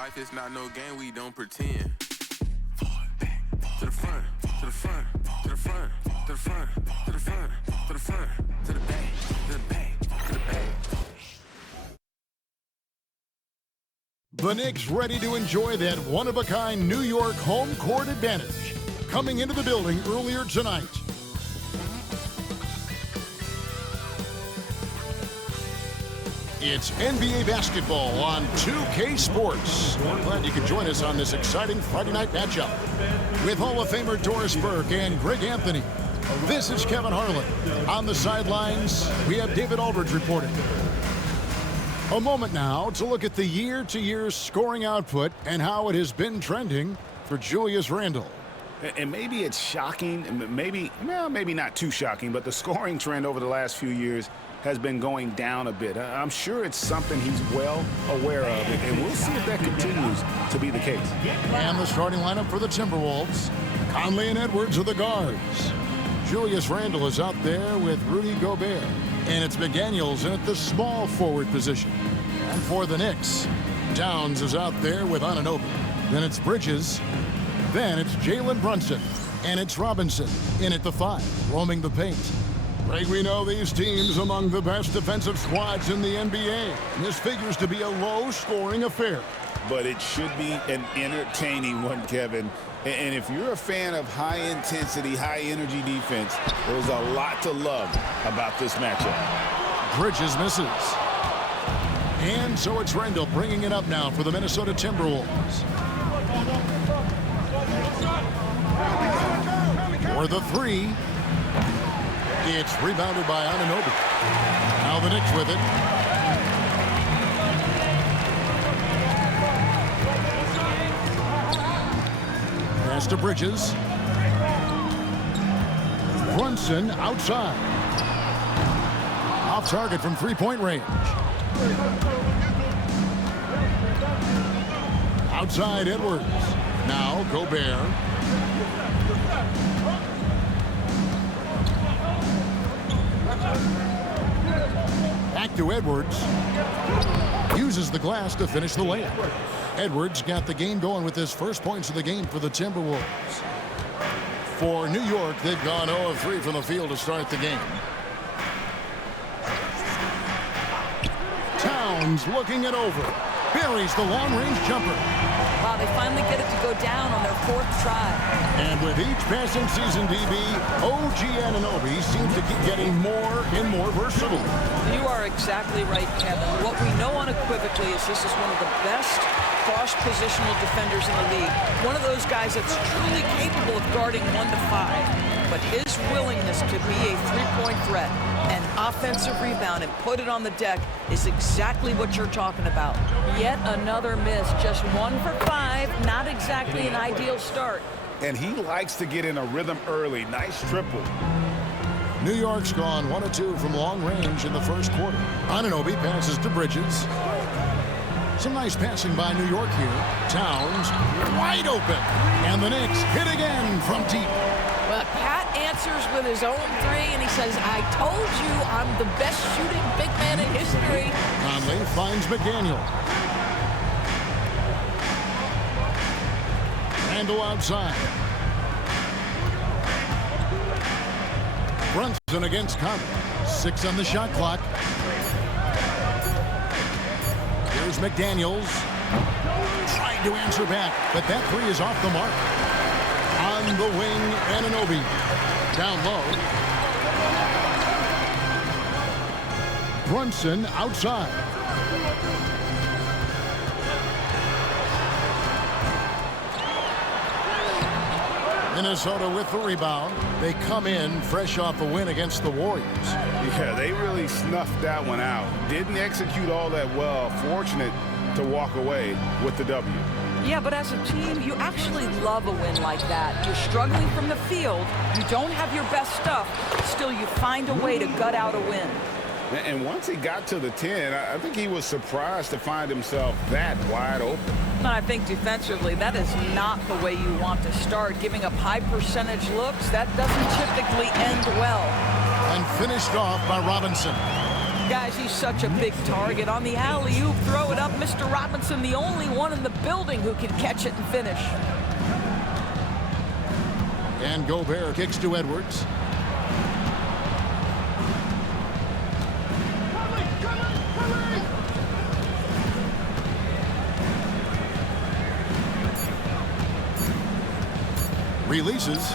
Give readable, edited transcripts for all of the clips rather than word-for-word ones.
life is not no game, we don't pretend. Forward, back, to the front, to the front, to the front, to the front, to the front, to the front, to the back, to the back, to the back. The Knicks ready to enjoy that one-of-a-kind New York home court advantage. Coming into the building earlier tonight. It's NBA basketball on 2K Sports. We're glad you could join us on this exciting Friday night matchup. With Hall of Famer Doris Burke and Greg Anthony, this is Kevin Harlan. On the sidelines, we have David Aldridge reporting. A moment now to look at the year-to-year scoring output and how it has been trending for Julius Randle. And maybe it's shocking, maybe not too shocking, but the scoring trend over the last few years has been going down a bit. I'm sure it's something he's well aware of, and we'll see if that continues to be the case. And the starting lineup for the Timberwolves. Conley and Edwards are the guards. Julius Randle is out there with Rudy Gobert. And it's McDaniels in at the small forward position. And for the Knicks, Towns is out there with Anunoby. Then it's Bridges. Then it's Jalen Brunson. And it's Robinson in at the 5, roaming the paint. Greg, we know these teams among the best defensive squads in the NBA. This figures to be a low-scoring affair. But it should be an entertaining one, Kevin. And if you're a fan of high-intensity, high-energy defense, there's a lot to love about this matchup. Bridges misses. And so it's Randle bringing it up now for the Minnesota Timberwolves. For the 3. It's rebounded by Anunoby. Now the Knicks with it. Pass to Bridges. Brunson outside. Off target from three-point range. Outside Edwards. Now Gobert. Back to Edwards. Uses the glass to finish the layup. Edwards got the game going with his first points of the game for the Timberwolves. For New York, they've gone 0 of 3 from the field to start the game. Towns looking it over. Buries the long-range jumper. Wow, they finally get it to go down on their 4th try. And with each passing season, DB, OG Anunoby seems to keep getting more and more versatile. You are exactly right, Kevin. What we know unequivocally is this is one of the best cross-positional defenders in the league. One of those guys that's truly capable of guarding 1 to 5. But his willingness to be a three-point threat, an offensive rebound, and put it on the deck is exactly what you're talking about. Yet another miss, just 1 for 5, not exactly an ideal start. And he likes to get in a rhythm early. Nice triple. New York's gone 1 of 2 from long range in the first quarter. Anunoby passes to Bridges. Some nice passing by New York here. Towns wide open. And the Knicks hit again from deep. Well, Pat answers with his own 3, and he says, I told you I'm the best shooting big man in history. Conley finds McDaniel. Randle outside. Brunson against Conley. 6 on the shot clock. Here's McDaniels. Trying to answer back, but that 3 is off the mark. On the wing, Anunoby. Down low. Brunson outside. Minnesota with the rebound. They come in fresh off a win against the Warriors. Yeah, they really snuffed that one out. Didn't execute all that well. Fortunate to walk away with the W. Yeah, but as a team, you actually love a win like that. You're struggling from the field. You don't have your best stuff. Still, you find a way to gut out a win. And once he got to the 10, I think he was surprised to find himself that wide open. And I think defensively, that is not the way you want to start. Giving up high percentage looks, that doesn't typically end well. And finished off by Robinson. Guys, he's such a big target. On the alley-oop, throw it up. Mr. Robinson, the only one in the building who can catch it and finish. And Gobert kicks to Edwards. Releases.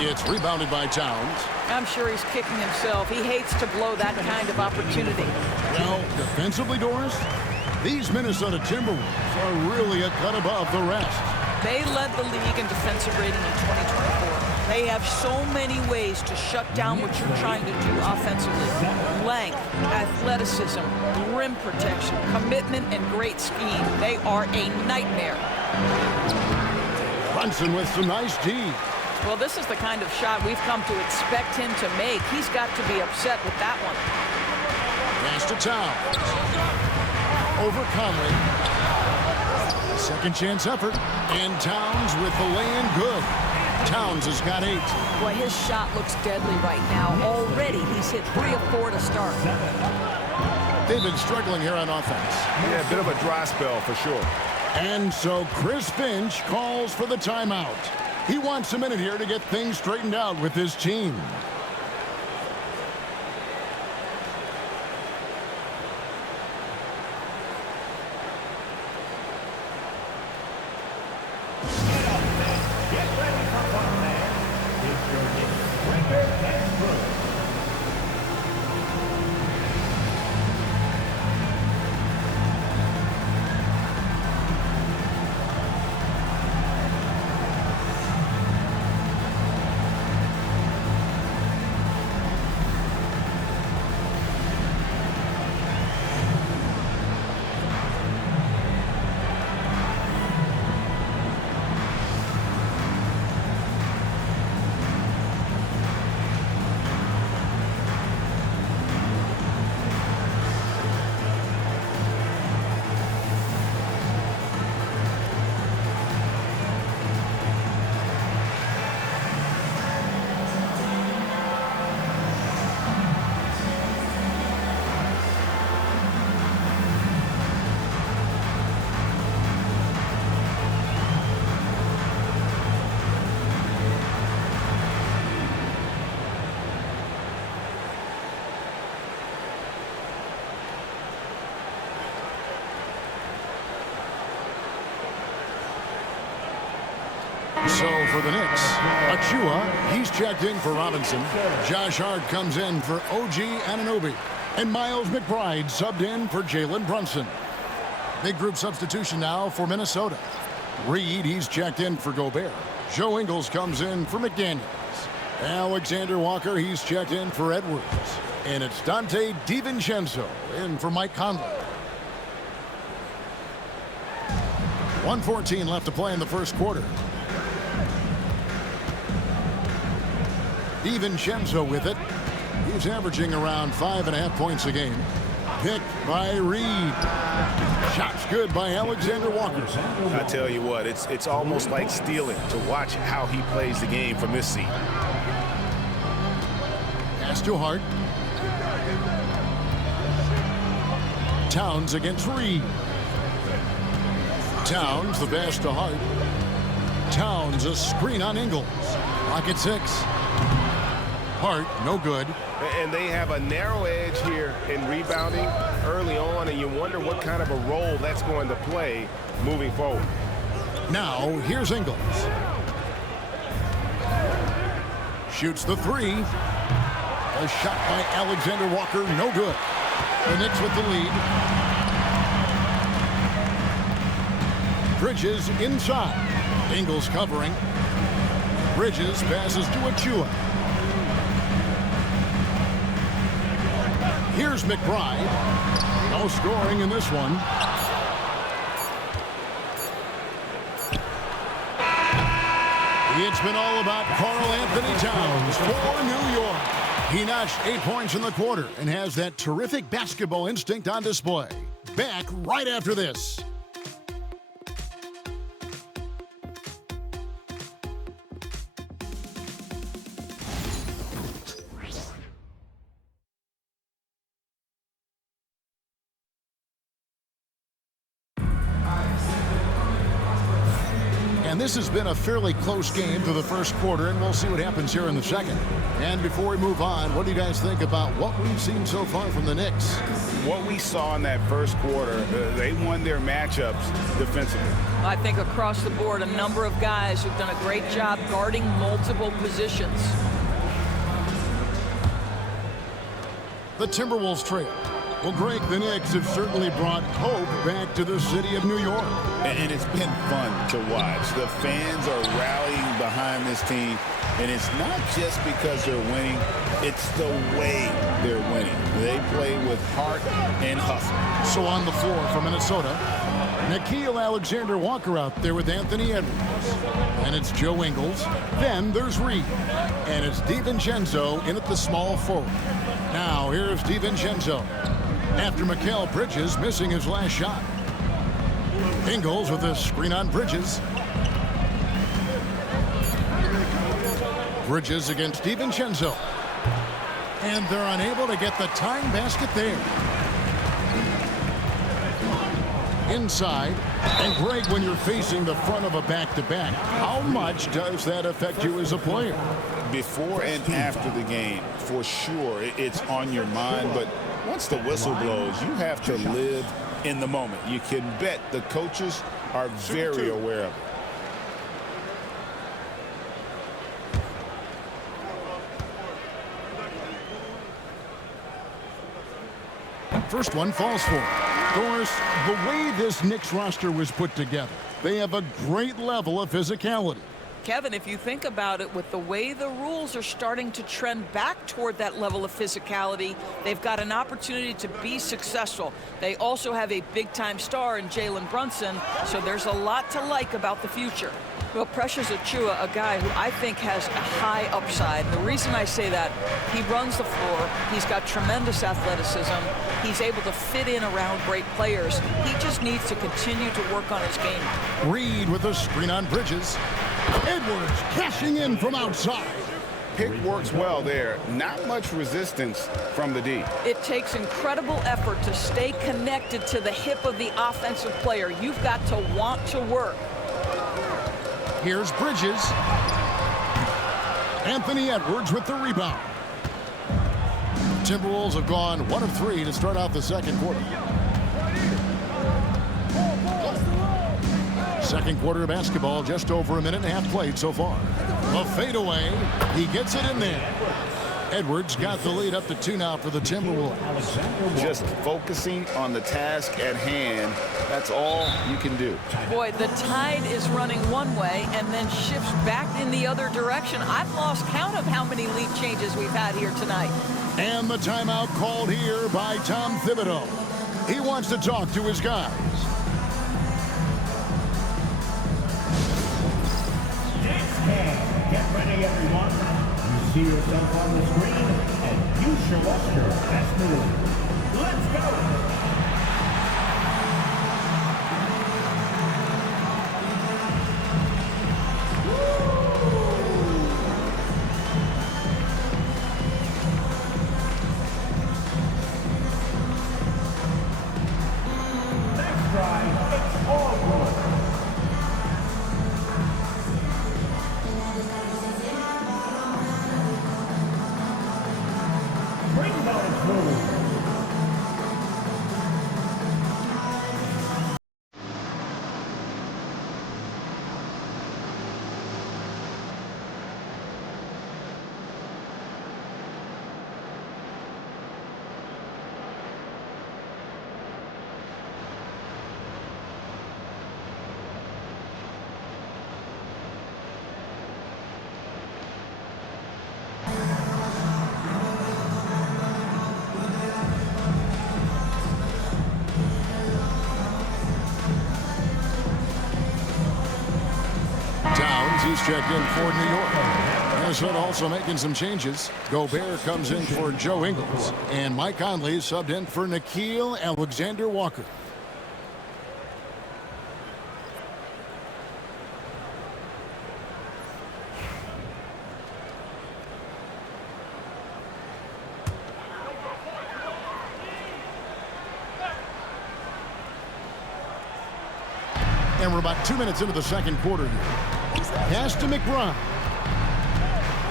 It's rebounded by Towns. I'm sure he's kicking himself. He hates to blow that kind of opportunity. Well, defensively, Doris, these Minnesota Timberwolves are really a cut above the rest. They led the league in defensive rating in 2024. They have so many ways to shut down what you're trying to do offensively. Length, athleticism, rim protection, commitment, and great scheme. They are a nightmare. Brunson with some nice D. Well, this is the kind of shot we've come to expect him to make. He's got to be upset with that one. Pass to Towns. Over Conley. Second chance effort. And Towns with the lay-in good. Towns has got 8. Boy, his shot looks deadly right now. Already, he's hit 3 of 4 to start. They've been struggling here on offense. Yeah, a bit of a dry spell for sure. And so Chris Finch calls for the timeout. He wants a minute here to get things straightened out with his team. So for the Knicks, Achua, he's checked in for Robinson. Josh Hart comes in for OG Anunoby. And Miles McBride subbed in for Jalen Brunson. Big group substitution now for Minnesota. Reed, he's checked in for Gobert. Joe Ingles comes in for McDaniels. Alexander Walker, he's checked in for Edwards. And it's Dante DiVincenzo in for Mike Conley. 1:14 left to play in the first quarter. DiVincenzo with it. He's averaging around 5.5 points a game. Picked by Reed. Shots good by Alexander Walker. I tell you what, it's almost like stealing to watch how he plays the game from this seat. Pass to Hart. Towns against Reed. Towns the pass to Hart. Towns a screen on Ingles. Rocket 6. Hart, no good. And they have a narrow edge here in rebounding early on, and you wonder what kind of a role that's going to play moving forward. Now, here's Ingles. Shoots the 3. A shot by Alexander Walker, no good. The Knicks with the lead. Bridges inside. Ingles covering. Bridges passes to Achua. Here's McBride. No scoring in this one. It's been all about Karl Anthony Towns for New York. He notched 8 points in the quarter and has that terrific basketball instinct on display. Back right after this. And this has been a fairly close game through the first quarter, and we'll see what happens here in the second. And before we move on, what do you guys think about what we've seen so far from the Knicks? What we saw in that first quarter, they won their matchups defensively. I think across the board, a number of guys who've done a great job guarding multiple positions. The Timberwolves trail. Well, Greg, the Knicks have certainly brought hope back to the city of New York. And it's been fun to watch. The fans are rallying behind this team, and it's not just because they're winning, it's the way they're winning. They play with heart and hustle. So on the floor from Minnesota, Nickeil Alexander-Walker out there with Anthony Edwards. And it's Joe Ingles. Then there's Reed. And it's DiVincenzo in at the small forward. Now here's DiVincenzo after Mikal Bridges missing his last shot. Ingles with a screen on Bridges. Bridges against DiVincenzo. And they're unable to get the tying basket there. Inside. And Greg, when you're facing the front of a back-to-back, how much does that affect you as a player? Before and after the game, for sure, it's on your mind. But once the whistle blows, you have to live in the moment. You can bet the coaches are very aware of it. First one falls for it. Doris, the way this Knicks roster was put together, they have a great level of physicality. Kevin, if you think about it, with the way the rules are starting to trend back toward that level of physicality, they've got an opportunity to be successful. They also have a big-time star in Jalen Brunson, so there's a lot to like about the future. Well, Precious Achiuwa, a guy who I think has a high upside. The reason I say that, he runs the floor. He's got tremendous athleticism. He's able to fit in around great players. He just needs to continue to work on his game. Reed with a screen on Bridges. Edwards cashing in from outside. Pick works well there. Not much resistance from the D. It takes incredible effort to stay connected to the hip of the offensive player. You've got to want to work. Here's Bridges. Anthony Edwards with the rebound. Timberwolves have gone 1 of 3 to start out the second quarter. Second quarter of basketball, just over a minute and a half played so far. A fadeaway. He gets it in there. Edwards got the lead up to 2 now for the Timberwolves. Just focusing on the task at hand. That's all you can do. Boy, the tide is running one way and then shifts back in the other direction. I've lost count of how many lead changes we've had here tonight. And the timeout called here by Tom Thibodeau. He wants to talk to his guys. Get ready, everyone. You see yourself on the screen, and you show us your best move. Let's go. Next drive, it's all good. Bring those moves. He's checked in for New York. Minnesota also making some changes. Gobert comes in for Joe Ingles. And Mike Conley subbed in for Nickeil Alexander-Walker. And we're about 2 minutes into the second quarter here. Pass to McBride.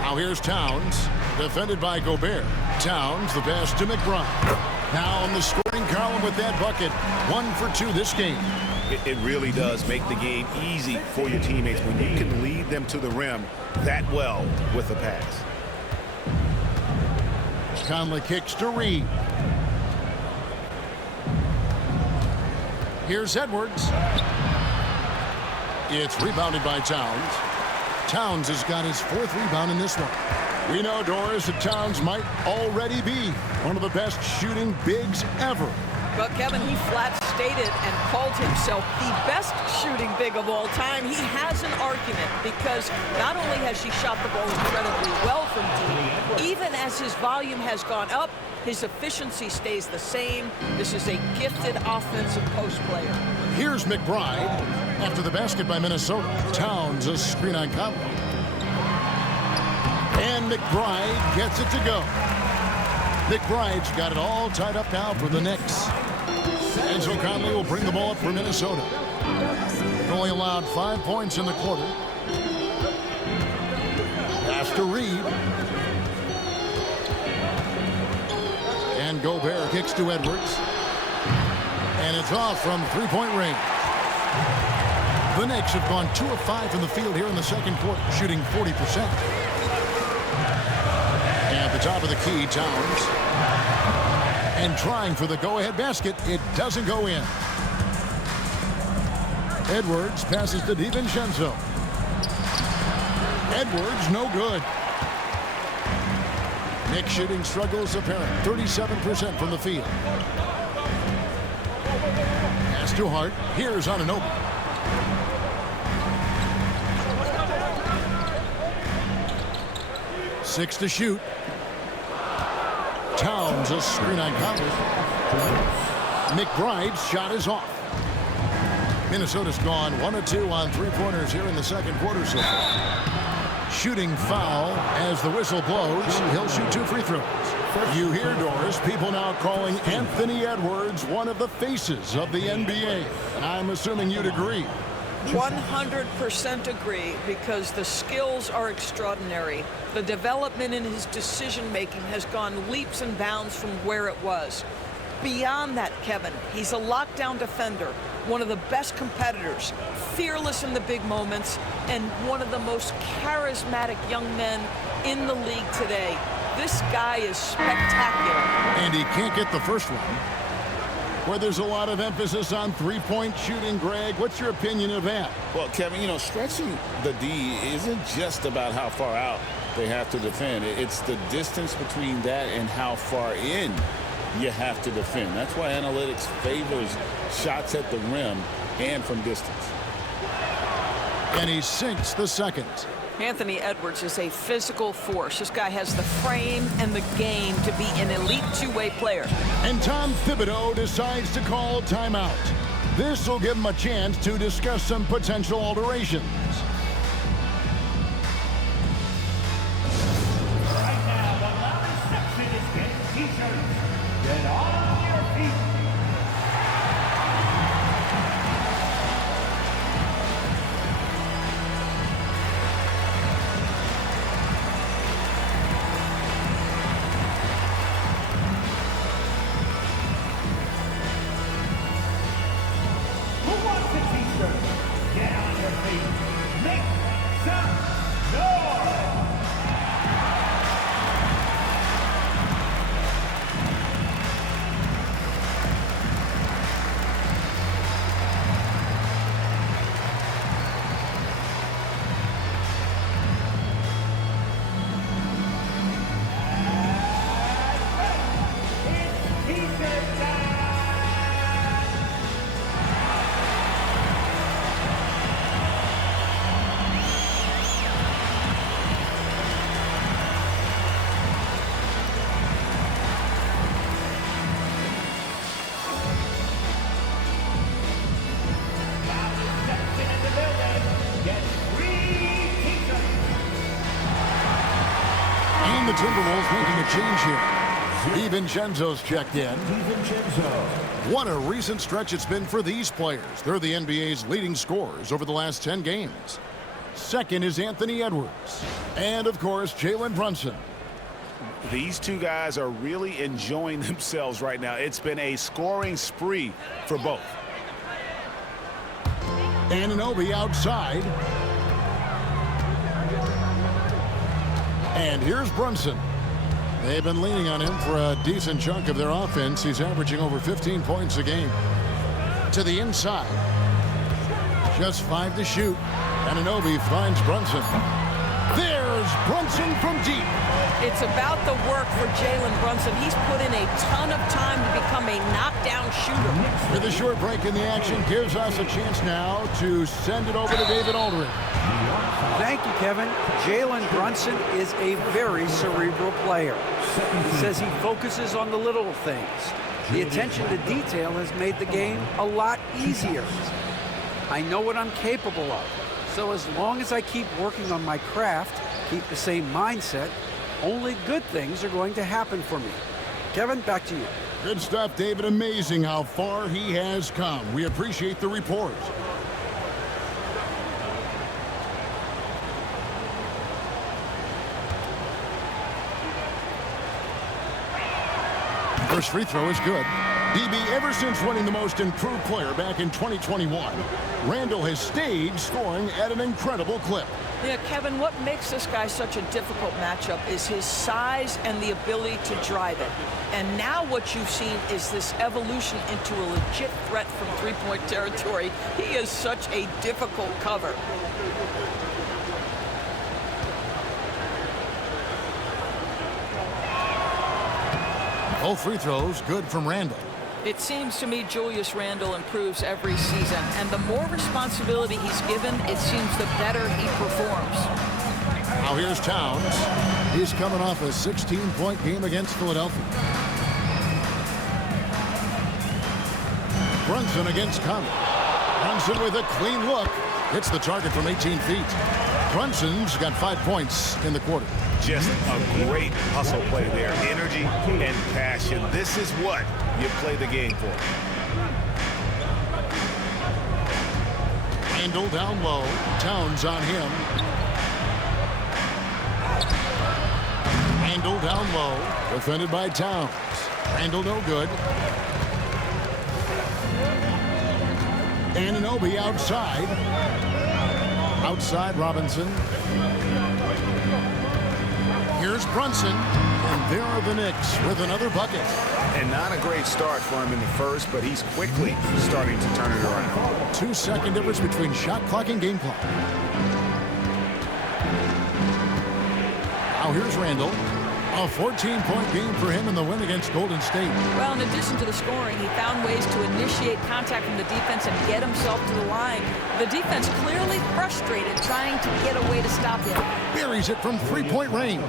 Now here's Towns, defended by Gobert. Towns, the pass to McBride. Now in the scoring column with that bucket. 1 for 2 this game. It really does make the game easy for your teammates when you can lead them to the rim that well with a pass. Conley kicks to Reed. Here's Edwards. It's rebounded by Towns. Towns has got his 4th rebound in this one. We know, Doris, that Towns might already be one of the best shooting bigs ever. But Kevin, he flat stated and called himself the best shooting big of all time. He has an argument because not only has he shot the ball incredibly well from deep, even as his volume has gone up, his efficiency stays the same. This is a gifted offensive post player. Here's McBride after the basket by Minnesota. Towns a screen on Conley. And McBride gets it to go. McBride's got it all tied up now for the Knicks. And so Conley will bring the ball up for Minnesota. Only allowed 5 points in the quarter. Pass to Reed. And Gobert kicks to Edwards. And it's off from three-point range. The Knicks have gone 2 of 5 from the field here in the second quarter, shooting 40%. At the top of the key, Towns. And trying for the go-ahead basket. It doesn't go in. Edwards passes to DiVincenzo. Edwards, no good. Knicks shooting struggles apparent. 37% from the field. Pass to Hart. Here's Anunoby. Six to shoot. Towns a screen on Conley. McBride's shot is off. Minnesota's gone 1 of 2 on three-pointers here in the second quarter so far. Shooting foul as the whistle blows. He'll shoot 2 free throws. You hear, Doris, people now calling Anthony Edwards one of the faces of the NBA. And I'm assuming you'd agree. 100% agree, because the skills are extraordinary. The development in his decision-making has gone leaps and bounds from where it was. Beyond that, Kevin, he's a lockdown defender, one of the best competitors, fearless in the big moments, and one of the most charismatic young men in the league today. This guy is spectacular. And he can't get the first one. Where there's a lot of emphasis on three-point shooting, Greg. What's your opinion of that? Well, Kevin, you know, stretching the D isn't just about how far out they have to defend. It's the distance between that and how far in you have to defend. That's why analytics favors shots at the rim and from distance. And he sinks the second. Anthony Edwards is a physical force. This guy has the frame and the game to be an elite two-way player. And Tom Thibodeau decides to call timeout. This will give him a chance to discuss some potential alterations. Right now, the loudest section is getting t-shirts. Get on your feet. Who wants a t-shirt? Get on your feet. Make some noise. It's t-shirt time. Section in the building. Get free t-shirts. And the Timberwolves making a change here. DiVincenzo's checked in. DiVincenzo What a recent stretch it's been for these players. They're the NBA's leading scorers over the last 10 games. Second is Anthony Edwards. And, of course, Jalen Brunson. These two guys are really enjoying themselves right now. It's been a scoring spree for both. Anunoby outside. And here's Brunson. They've been leaning on him for a decent chunk of their offense. He's averaging over 15 points a game. To the inside. Just 5 to shoot. Anunoby finds Brunson. There's Brunson from deep. It's about the work for Jalen Brunson. He's put in a ton of time to become a knockdown shooter. With a short break in the action, gives us a chance now to send it over to David Aldridge. Thank you, Kevin. Jalen Brunson is a very cerebral player. He says he focuses on the little things. The attention to detail has made the game a lot easier. I know what I'm capable of. So as long as I keep working on my craft, keep the same mindset, only good things are going to happen for me. Kevin, back to you. Good stuff, David. Amazing how far he has come. We appreciate the report. First free throw is good. DB, ever since winning the most improved player back in 2021, Randall has stayed scoring at an incredible clip. Yeah, Kevin, what makes this guy such a difficult matchup is his size and the ability to drive it. And now what you've seen is this evolution into a legit threat from three-point territory. He is such a difficult cover. Both free throws good from Randall. It seems to me Julius Randle improves every season, and the more responsibility he's given, it seems the better he performs. Now here's Towns. He's coming off a 16-point game against Philadelphia. Brunson against Conley. Brunson with a clean look. Hits the target from 18 feet. Brunson's got 5 points in the quarter. Just a great hustle play there. Energy and passion. This is what you play the game for. Randall down low. Towns on him. Randall down low. Defended by Towns. Randall no good. Anunoby outside. Outside Robinson. Here's Brunson, and there are the Knicks with another bucket. And not a great start for him in the first, but he's quickly starting to turn it around. 2-second difference between shot clock and game clock. Now here's Randall. A 14-point game for him in the win against Golden State. Well, in addition to the scoring, he found ways to initiate contact from the defense and get himself to the line. The defense clearly frustrated, trying to get a way to stop him. Buries it from three-point range.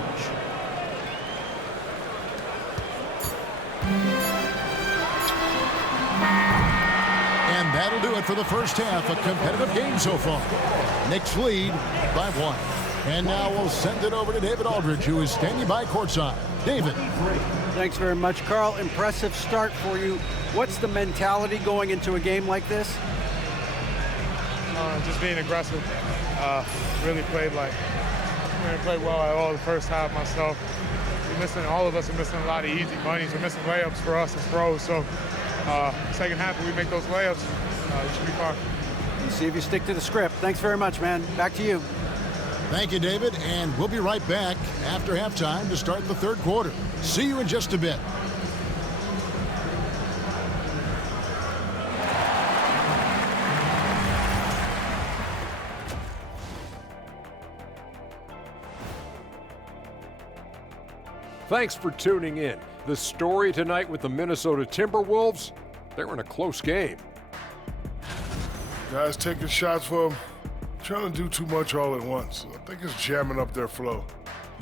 And that'll do it for the first half. A competitive game so far. Knicks lead by 1. And now we'll send it over to David Aldridge, who is standing by courtside. David. Thanks very much, Carl. Impressive start for you. What's the mentality going into a game like this? Just being aggressive. Really played well at all the first half myself. All of us are missing a lot of easy bunnies. We're missing layups for us as pros. So second half, if we make those layups, it should be fine. We'll see if you stick to the script. Thanks very much, man. Back to you. Thank you, David, and we'll be right back after halftime to start the third quarter. See you in just a bit. Thanks for tuning in. The story tonight with the Minnesota Timberwolves, they're in a close game. Guys taking shots for them. Trying to do too much all at once. I think it's jamming up their flow.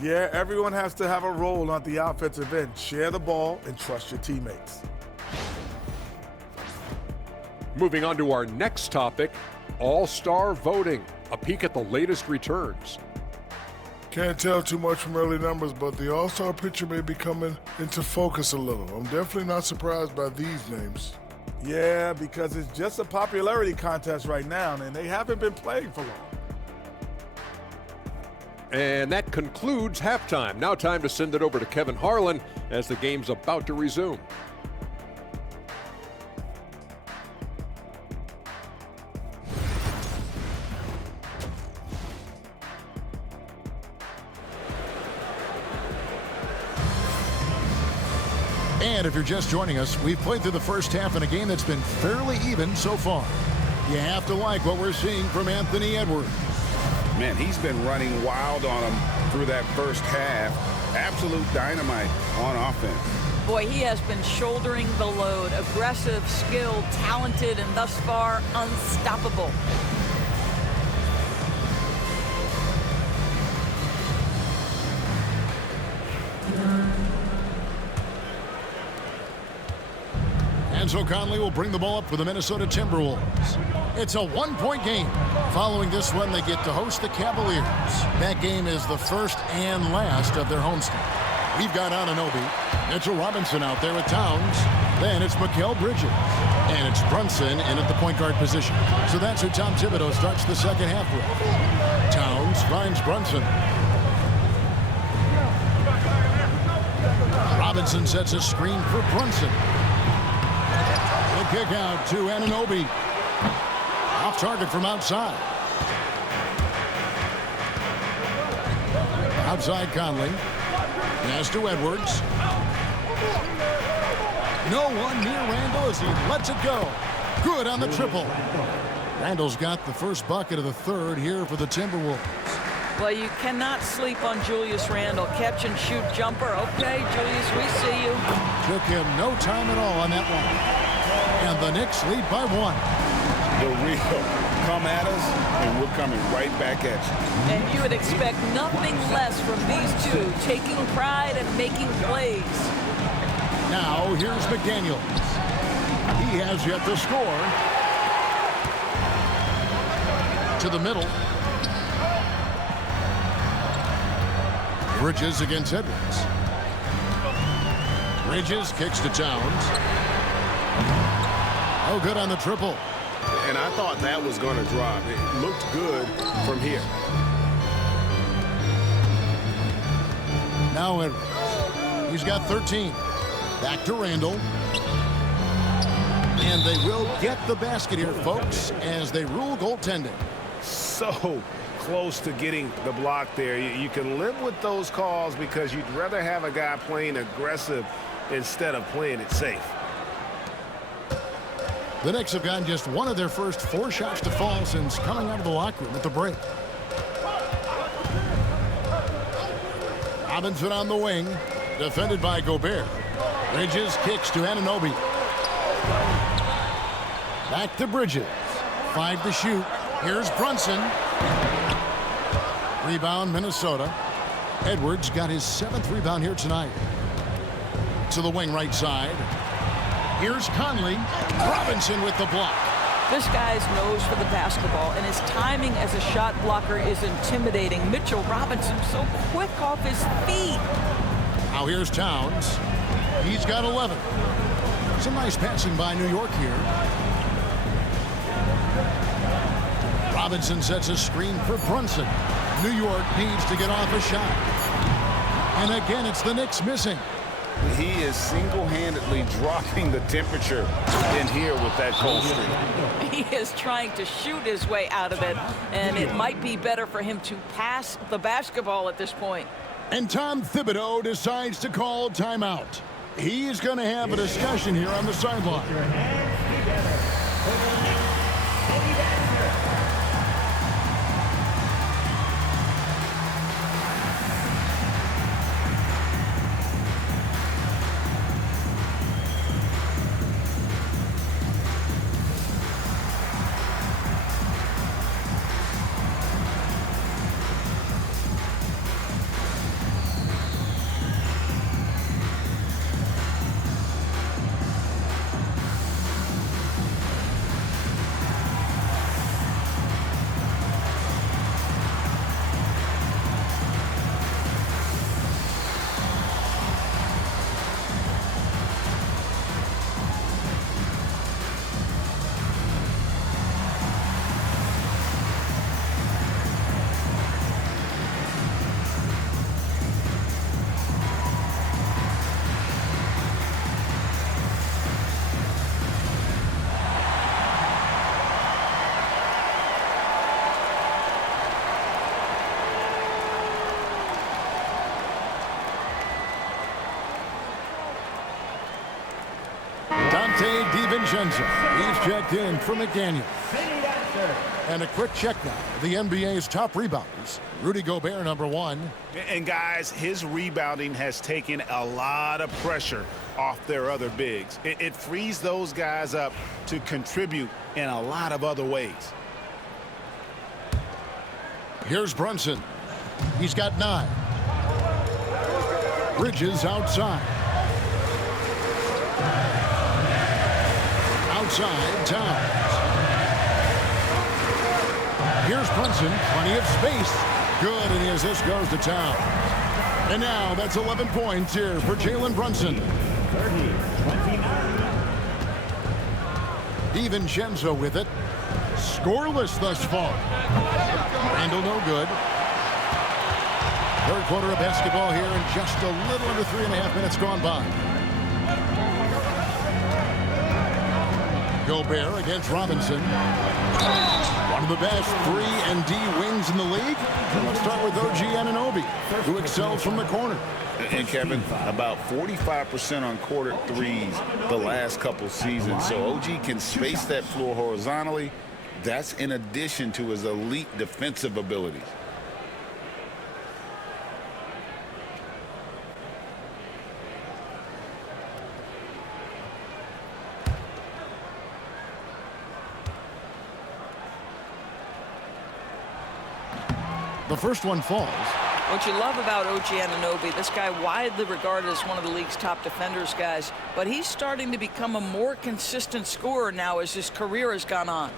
Yeah, everyone has to have a role on the offensive end. Share the ball and trust your teammates. Moving on to our next topic, All-Star voting. A peek at the latest returns. Can't tell too much from early numbers, but the All-Star picture may be coming into focus a little. I'm definitely not surprised by these names. Yeah, because it's just a popularity contest right now, and they haven't been playing for long. And that concludes halftime. Now time to send it over to Kevin Harlan as the game's about to resume. And if you're just joining us, we've played through the first half in a game that's been fairly even so far. You have to like what we're seeing from Anthony Edwards. Man, he's been running wild on him through that first half. Absolute dynamite on offense. Boy, he has been shouldering the load. Aggressive, skilled, talented, and thus far unstoppable. And so Conley will bring the ball up for the Minnesota Timberwolves. It's a one-point game. Following this one, they get to host the Cavaliers. That game is the first and last of their homestand. We've got Anunoby, Mitchell Robinson out there with Towns. Then it's Mikal Bridges. And it's Brunson in at the point guard position. So that's who Tom Thibodeau starts the second half with. Towns finds Brunson. Robinson sets a screen for Brunson. Kick out to Anunoby. Off target from outside. Outside Conley. Pass to Edwards. No one near Randle as he lets it go. Good on the triple. Randle's got the first bucket of the third here for the Timberwolves. Well, you cannot sleep on Julius Randle. Catch and shoot jumper. Okay, Julius, we see you. Took him no time at all on that one. And the Knicks lead by one. The real come at us, and we're coming right back at you. And you would expect nothing less from these two, taking pride and making plays. Now, here's McDaniels. He has yet to score. To the middle. Bridges against Edwards. Bridges kicks to Towns. Oh, good on the triple. And I thought that was going to drop. It looked good from here. Now Edwards. He's got 13. Back to Randle. And they will get the basket here, folks, as they rule goaltending. So close to getting the block there. You can live with those calls because you'd rather have a guy playing aggressive instead of playing it safe. The Knicks have gotten just one of their first 4 shots to fall since coming out of the locker room at the break. Robinson on the wing, defended by Gobert. Bridges kicks to Anunoby. Back to Bridges. 5 to shoot. Here's Brunson. Rebound, Minnesota. Edwards got his 7th rebound here tonight. To the wing right side. Here's Conley. Robinson with the block. This guy's nose for the basketball, and his timing as a shot blocker is intimidating. Mitchell Robinson so quick off his feet. Now here's Towns. He's got 11. Some nice passing by New York here. Robinson sets a screen for Brunson. New York needs to get off a shot. And again, it's the Knicks missing. He is single-handedly dropping the temperature in here with that cold streak. He is trying to shoot his way out of it, and it might be better for him to pass the basketball at this point. And Tom Thibodeau decides to call timeout. He's going to have a discussion here on the sideline. DiVincenzo. He's checked in for McDaniel. And a quick check now. The NBA's top rebounders. Rudy Gobert, number 1. And guys, his rebounding has taken a lot of pressure off their other bigs. It frees those guys up to contribute in a lot of other ways. Here's Brunson. He's got 9. Bridges outside. Outside, Towns. Here's Brunson, plenty of space. Good, and his assist goes to Towns. And now that's 11 points here for Jalen Brunson. 30-29. DiVincenzo with it. Scoreless thus far. Randall no good. Third quarter of basketball here, and just a little under 3.5 minutes gone by. Gobert against Robinson. One of the best 3-and-D wings in the league. And let's start with OG Anunoby, who excels from the corner. And Kevin, about 45% on quarter threes the last couple seasons. So OG can space that floor horizontally. That's in addition to his elite defensive abilities. The first one falls. What you love about OG Anunoby, this guy widely regarded as one of the league's top defenders, guys, but he's starting to become a more consistent scorer now as his career has gone on.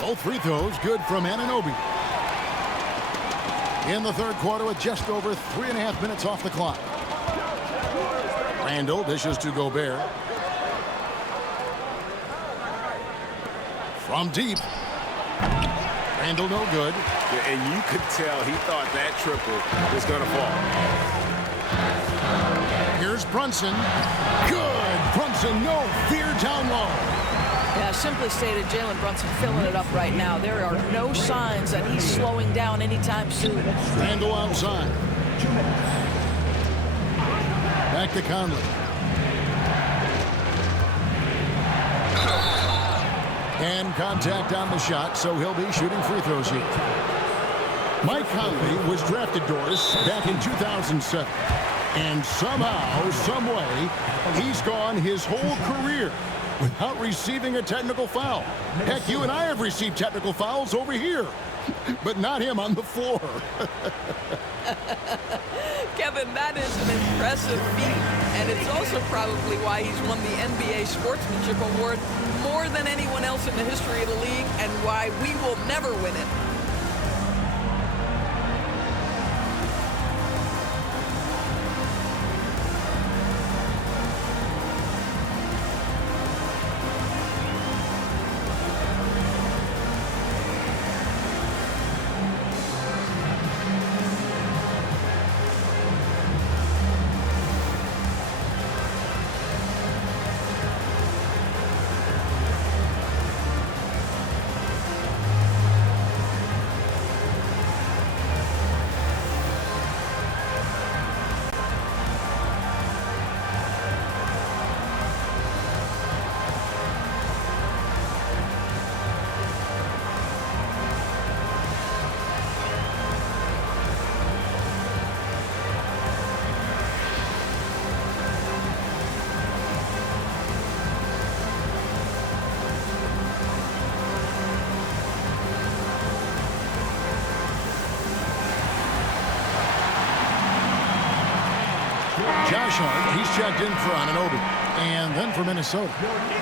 Both free throws good from Anunoby. In the third quarter with just over 3.5 minutes off the clock. Randall dishes to Gobert. From deep. Randall no good. Yeah, and you could tell he thought that triple was going to fall. Here's Brunson. Good. Brunson, no fear down low. Yeah, simply stated, Jalen Brunson filling it up right now. There are no signs that he's slowing down anytime soon. Randall outside. Back to Conley. And contact on the shot, so he'll be shooting free throws here. Mike Conley was drafted, Doris, back in 2007. And somehow, some way, he's gone his whole career without receiving a technical foul. Heck, you and I have received technical fouls over here, but not him on the floor. Kevin, that is an impressive feat, and it's also probably why he's won the NBA Sportsmanship Award more than anyone else in the history of the league, and why we will never win it. Josh Hart, he's checked in for Anunoby. And then for Minnesota,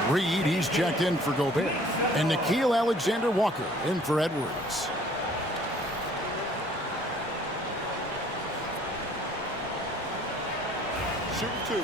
Reed, he's checked in for Gobert. And Nickeil Alexander-Walker in for Edwards. Shoot 2.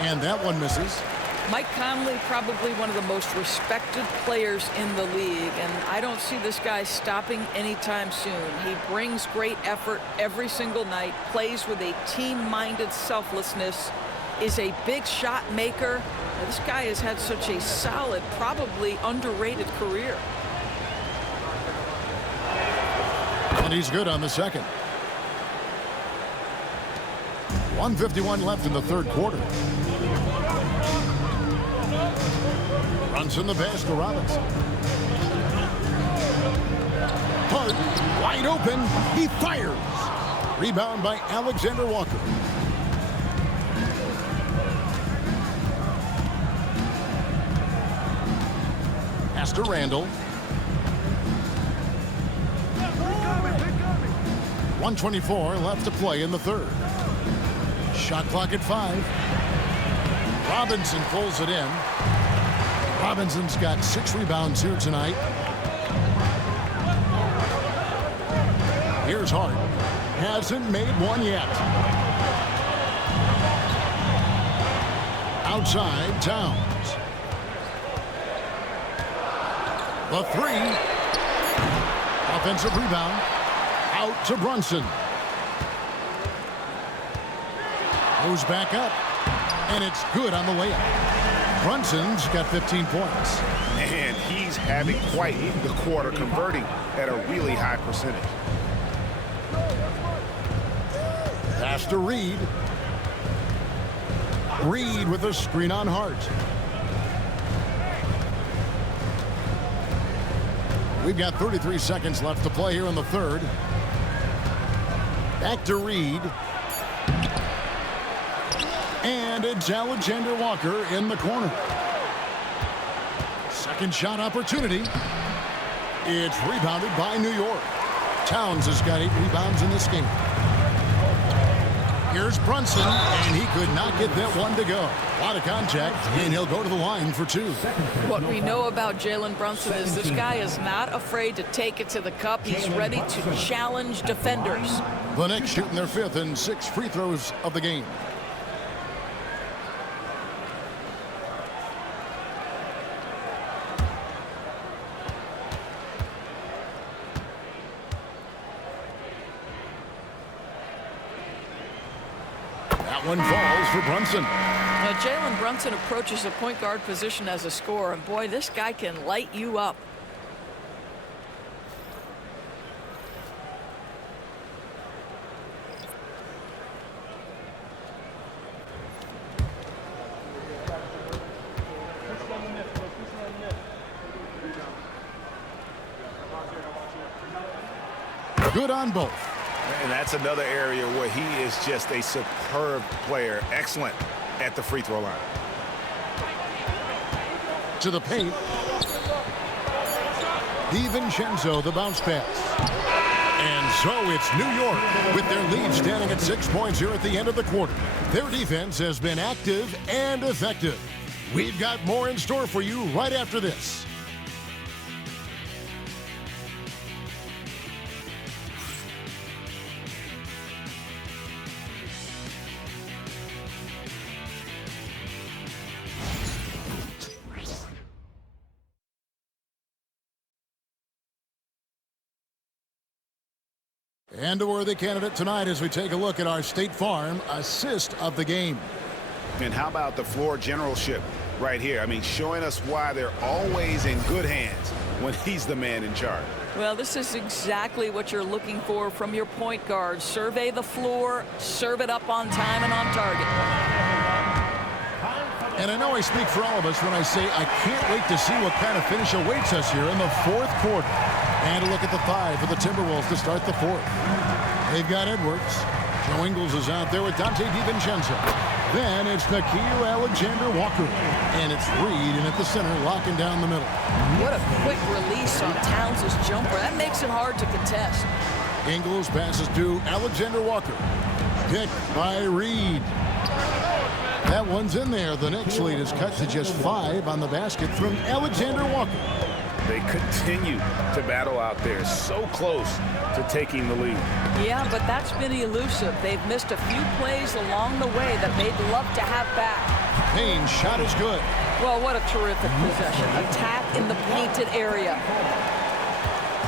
And that one misses. Mike Conley, probably one of the most respected players in the league, and I don't see this guy stopping anytime soon. He brings great effort every single night, plays with a team-minded selflessness, is a big shot maker. This guy has had such a solid, probably underrated career. And he's good on the second. 1:51 left in the third quarter. Brunson the pass to Robinson. Hart wide open. He fires. Rebound by Alexander Walker. Pass to Randall. 1:24 left to play in the third. Shot clock at 5. Robinson pulls it in. Robinson's got 6 rebounds here tonight. Here's Hart. Hasn't made one yet. Outside, Towns. The 3. Offensive rebound. Out to Brunson. Goes back up. And it's good on the layup. Brunson's got 15 points. And he's having quite the quarter, converting at a really high percentage. Pass to Reed. Reed with a screen on Hart. We've got 33 seconds left to play here in the third. Back to Reed. And it's Alexander Walker in the corner. Second shot opportunity. It's rebounded by New York. Towns has got 8 rebounds in this game. Here's Brunson, and he could not get that one to go. A lot of contact, and he'll go to the line for 2. What we know about Jalen Brunson is this guy is not afraid to take it to the cup. He's ready to challenge defenders. The Knicks shooting their 5th and 6th free throws of the game. One falls for Brunson. Now, Jalen Brunson approaches the point guard position as a scorer, and boy, this guy can light you up. Good on both. And that's another area where he is just a superb player. Excellent at the free throw line. To the paint. DiVincenzo, the bounce pass. And so it's New York with their lead standing at 6 points here at the end of the quarter. Their defense has been active and effective. We've got more in store for you right after this. And a worthy candidate tonight as we take a look at our State Farm assist of the game. And how about the floor generalship right here? I mean, showing us why they're always in good hands when he's the man in charge. Well, this is exactly what you're looking for from your point guard. Survey the floor, serve it up on time and on target. And I know I speak for all of us when I say I can't wait to see what kind of finish awaits us here in the fourth quarter. And a look at the 5 for the Timberwolves to start the fourth. They've got Edwards. Joe Ingles is out there with Dante DiVincenzo. Then it's Nickeil Alexander-Walker. And it's Reed in at the center, locking down the middle. What a quick release on Towns' jumper. That makes it hard to contest. Ingles passes to Alexander-Walker. Picked by Reed. That one's in there. The Knicks lead is cut to just 5 on the basket from Alexander-Walker. They continue to battle out there, so close to taking the lead. Yeah, but that's been elusive. They've missed a few plays along the way that they'd love to have back. Payne's shot is good. Well, what a terrific possession. Attack in the painted area.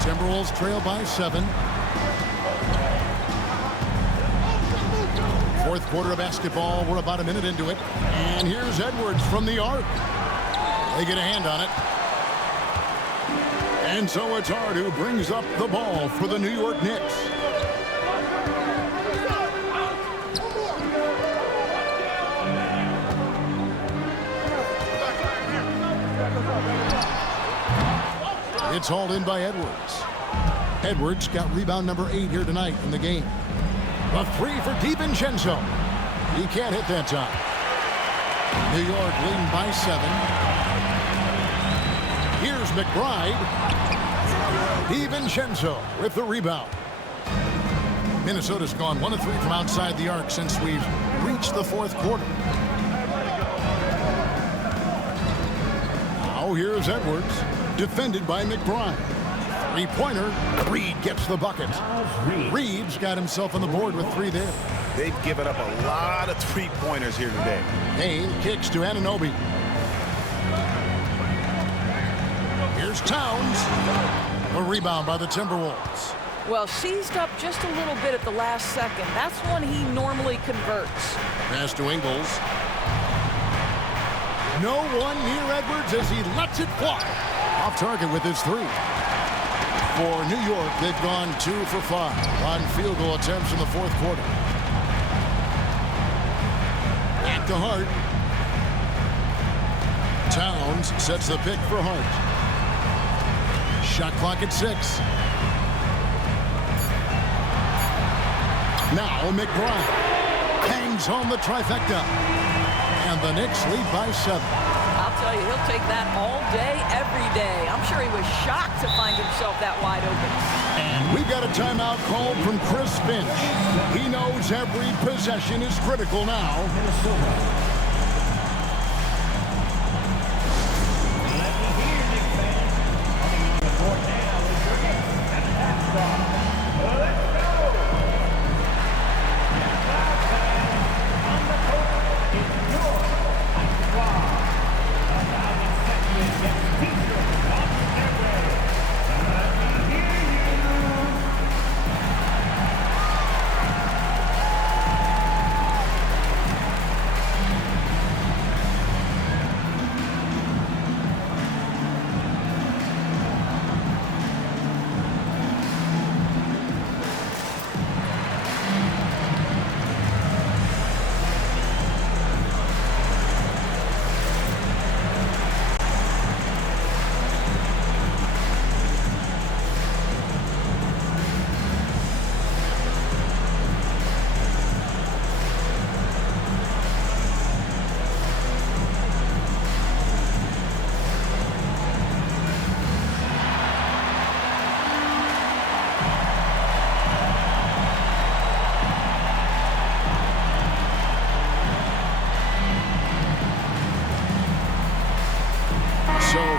Timberwolves trail by 7. Fourth quarter of basketball. We're about a minute into it. And here's Edwards from the arc. They get a hand on it. And so it's Hart who brings up the ball for the New York Knicks. It's hauled in by Edwards. Edwards got rebound number 8 here tonight in the game. A 3 for DiVincenzo. He can't hit that time. New York leading by 7. Here's McBride. DiVincenzo with the rebound. Minnesota's gone 1 of 3 from outside the arc since we've reached the fourth quarter. Now here's Edwards, defended by McBride. Three-pointer. Reed gets the bucket. Reed's got himself on the board with 3 there. They've given up a lot of three-pointers here today. Payne kicks to Anunoby. Here's Towns. A rebound by the Timberwolves. Well, seized up just a little bit at the last second. That's when he normally converts. Pass to Ingles. No one near Edwards as he lets it fly. Off target with his 3. For New York, they've gone 2 for 5 on field goal attempts in the fourth quarter. Back to Hart. Towns sets the pick for Hart. Shot clock at 6. Now McBride hangs home the trifecta. And the Knicks lead by 7. I'll tell you, he'll take that all day, every day. I'm sure he was shocked to find himself that wide open. And we've got a timeout called from Chris Finch. He knows every possession is critical now.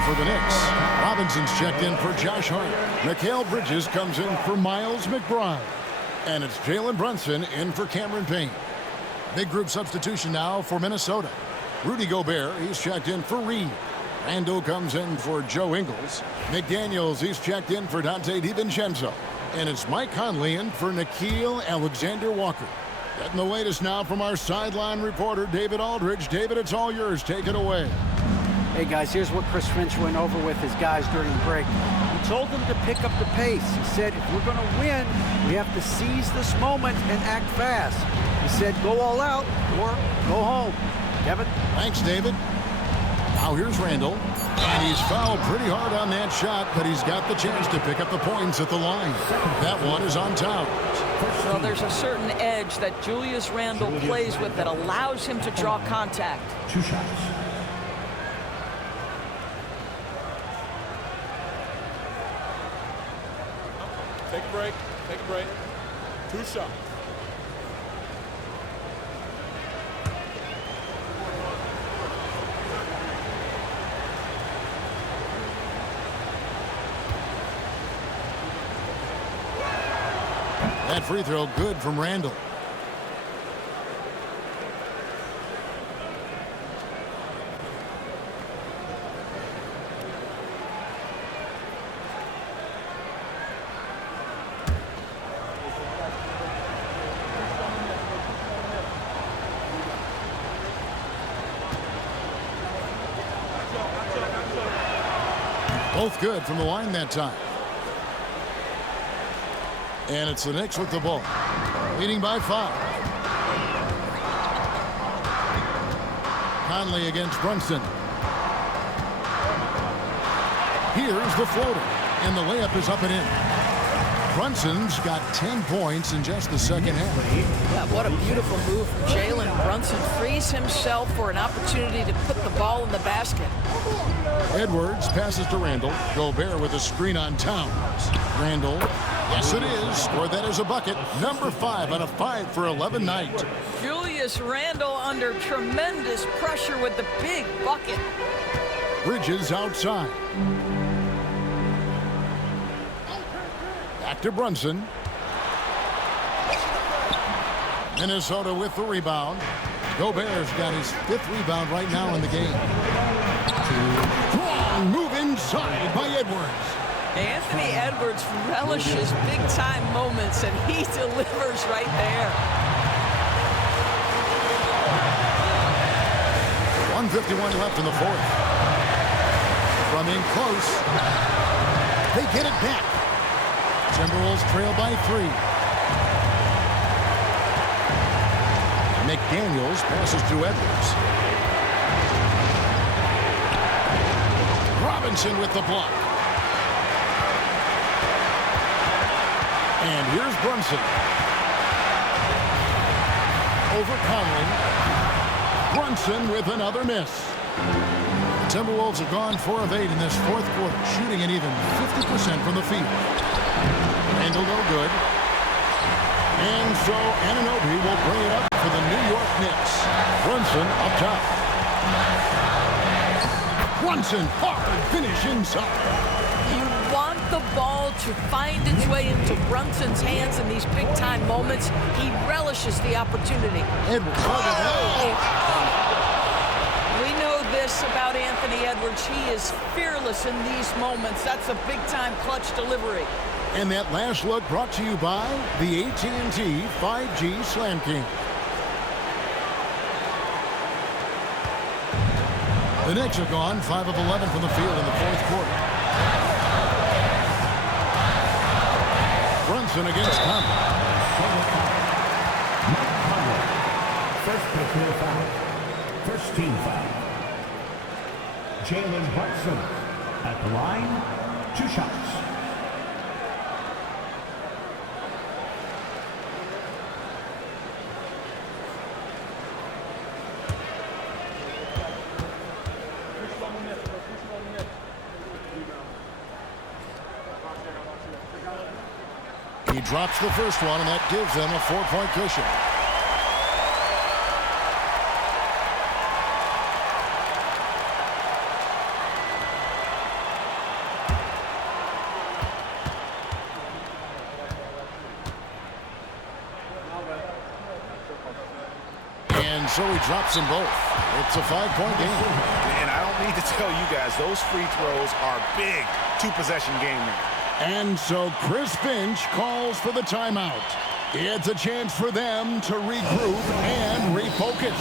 For the Knicks, Robinson's checked in for Josh Hart. Mikal Bridges comes in for Miles McBride. And it's Jalen Brunson in for Cameron Payne. Big group substitution now for Minnesota. Rudy Gobert, he's checked in for Reed. Randall comes in for Joe Ingles. McDaniels, he's checked in for Dante DiVincenzo. And it's Mike Conley in for Nickeil Alexander-Walker. Getting the latest now from our sideline reporter, David Aldridge. David, it's all yours. Take it away. Hey guys, here's what Chris Finch went over with his guys during the break. He told them to pick up the pace. He said, if we're going to win, we have to seize this moment and act fast. He said, go all out or go home. Kevin? Thanks, David. Now here's Randall. And he's fouled pretty hard on that shot, but he's got the chance to pick up the points at the line. That one is on Towns. Well, there's a certain edge that Julius Randle plays with that allows him to draw contact. 2 shots. Take a break. Take a break. 2 shots. That free throw good from Randall. Both good from the line that time. And it's the Knicks with the ball. Leading by 5. Conley against Brunson. Here's the floater. And the layup is up and in. Brunson's got 10 points in just the second half. Yeah, what a beautiful move from Jalen Brunson. Frees himself for an opportunity to put the ball in the basket. Edwards passes to Randall. Gobert with a screen on Towns. Randall, yes it is, or that is a bucket. Number 5 on a 5 for 11 night. Julius Randle under tremendous pressure with the big bucket. Bridges outside. Back to Brunson. Minnesota with the rebound. Gobert's got his 5th rebound right now in the game. Strong move inside by Edwards. Anthony Edwards relishes big-time moments, and he delivers right there. 1:51 left in the 4th. From in close. They get it back. Timberwolves trail by 3. McDaniels passes to Edwards. Robinson with the block. And here's Brunson. Over Conley. Brunson with another miss. The Timberwolves have gone 4 of 8 in this 4th quarter, shooting an even 50% from the field. Randall no good. And so Anunoby will bring it up for the New York Knicks. Brunson up top. Brunson, hard finish inside. You want the ball to find its way into Brunson's hands in these big-time moments. He relishes the opportunity. Edwards. We know this about Anthony Edwards. He is fearless in these moments. That's a big-time clutch delivery. And that last look brought to you by the AT&T 5G Slam King. The Knicks have gone 5 of 11 from the field in the 4th quarter. Brunson against Conley. First personal foul. First team foul. Jalen Brunson at the line. 2 shots. He drops the first one, and that gives them a 4-point cushion. And so he drops them both. It's a 5-point game. And I don't need to tell you guys, those free throws are big 2-possession game now. And so Chris Finch calls for the timeout. It's a chance for them to regroup and refocus.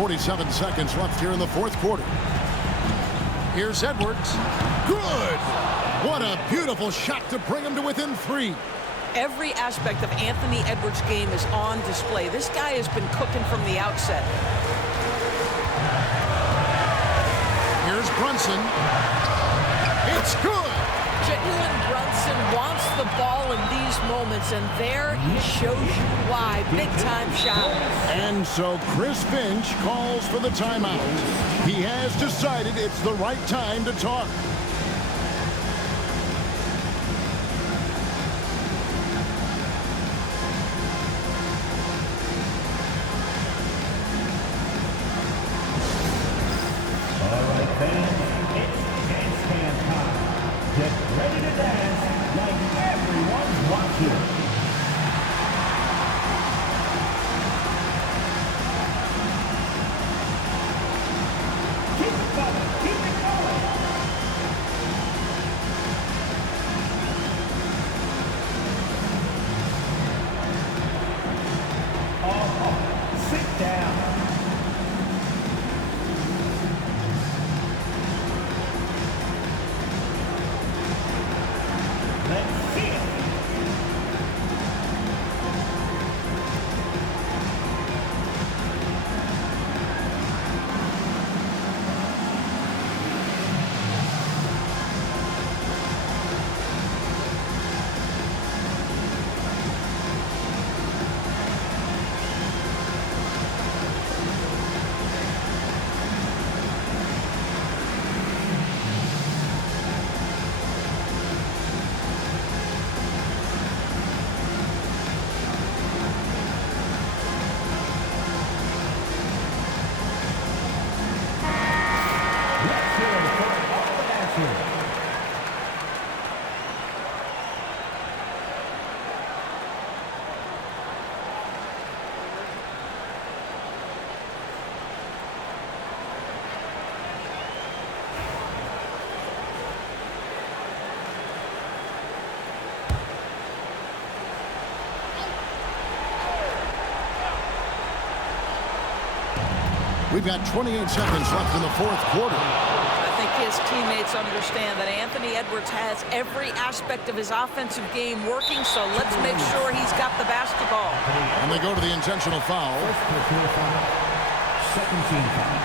47 seconds left here in the fourth quarter. Here's Edwards. Good! What a beautiful shot to bring him to within 3. Every aspect of Anthony Edwards' game is on display. This guy has been cooking from the outset. Here's Brunson. It's good! Jalen Brunson wants the ball in these moments, and there he shows you why. Big-time shot. And so Chris Finch calls for the timeout. He has decided it's the right time to talk. All right, fans, it's dance band time. Get ready to dance like everyone's watching. Keep it going, keep it going. Oh, sit down. Let's see it. Let's hear it for all the dancers. We've got 28 seconds left in the fourth quarter. I think his teammates understand that Anthony Edwards has every aspect of his offensive game working, so let's make sure he's got the basketball. And they go to the intentional foul. Second team foul.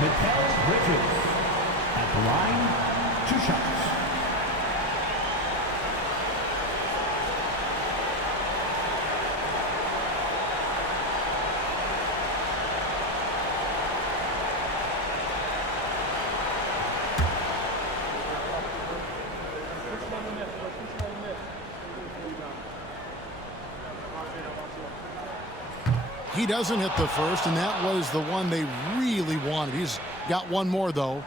Mikal Bridges at the line, 2 shots. He doesn't hit the first, and that was the one they really wanted. He's got one more, though.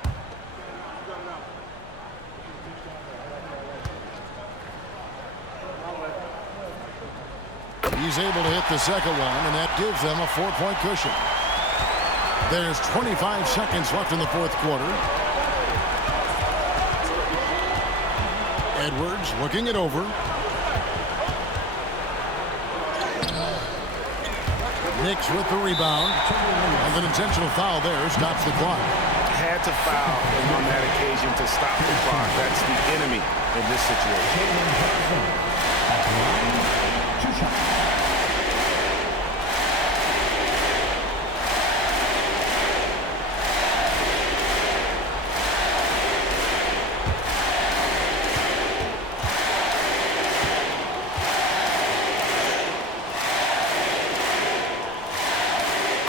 He's able to hit the second one, and that gives them a 4-point cushion. There's 25 seconds left in the fourth quarter. Edwards looking it over. Knicks with the rebound. And an intentional foul there stops the clock. Had to foul on that occasion to stop the clock. That's the enemy in this situation. At the line, 2 shots.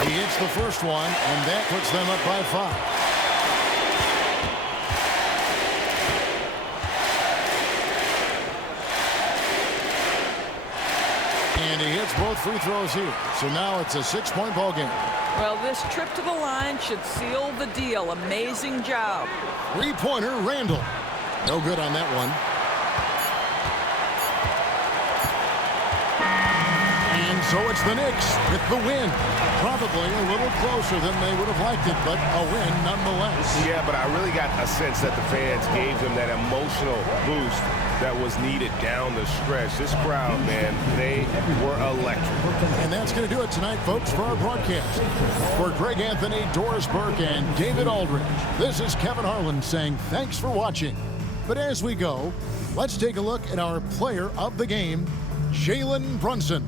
He hits the first one, and that puts them up by 5. And he hits both free throws here. So now it's a 6-point ball game. Well, this trip to the line should seal the deal. Amazing job. 3-pointer, Randall. No good on that one. And so it's the Knicks with the win. Probably a little closer than they would have liked it, but a win nonetheless. Yeah, but I really got a sense that the fans gave them that emotional boost that was needed down the stretch. This crowd, man, they were electric. And that's going to do it tonight, folks, for our broadcast. For Greg Anthony, Doris Burke, and David Aldridge, this is Kevin Harlan saying thanks for watching. But as we go, let's take a look at our player of the game, Jalen Brunson.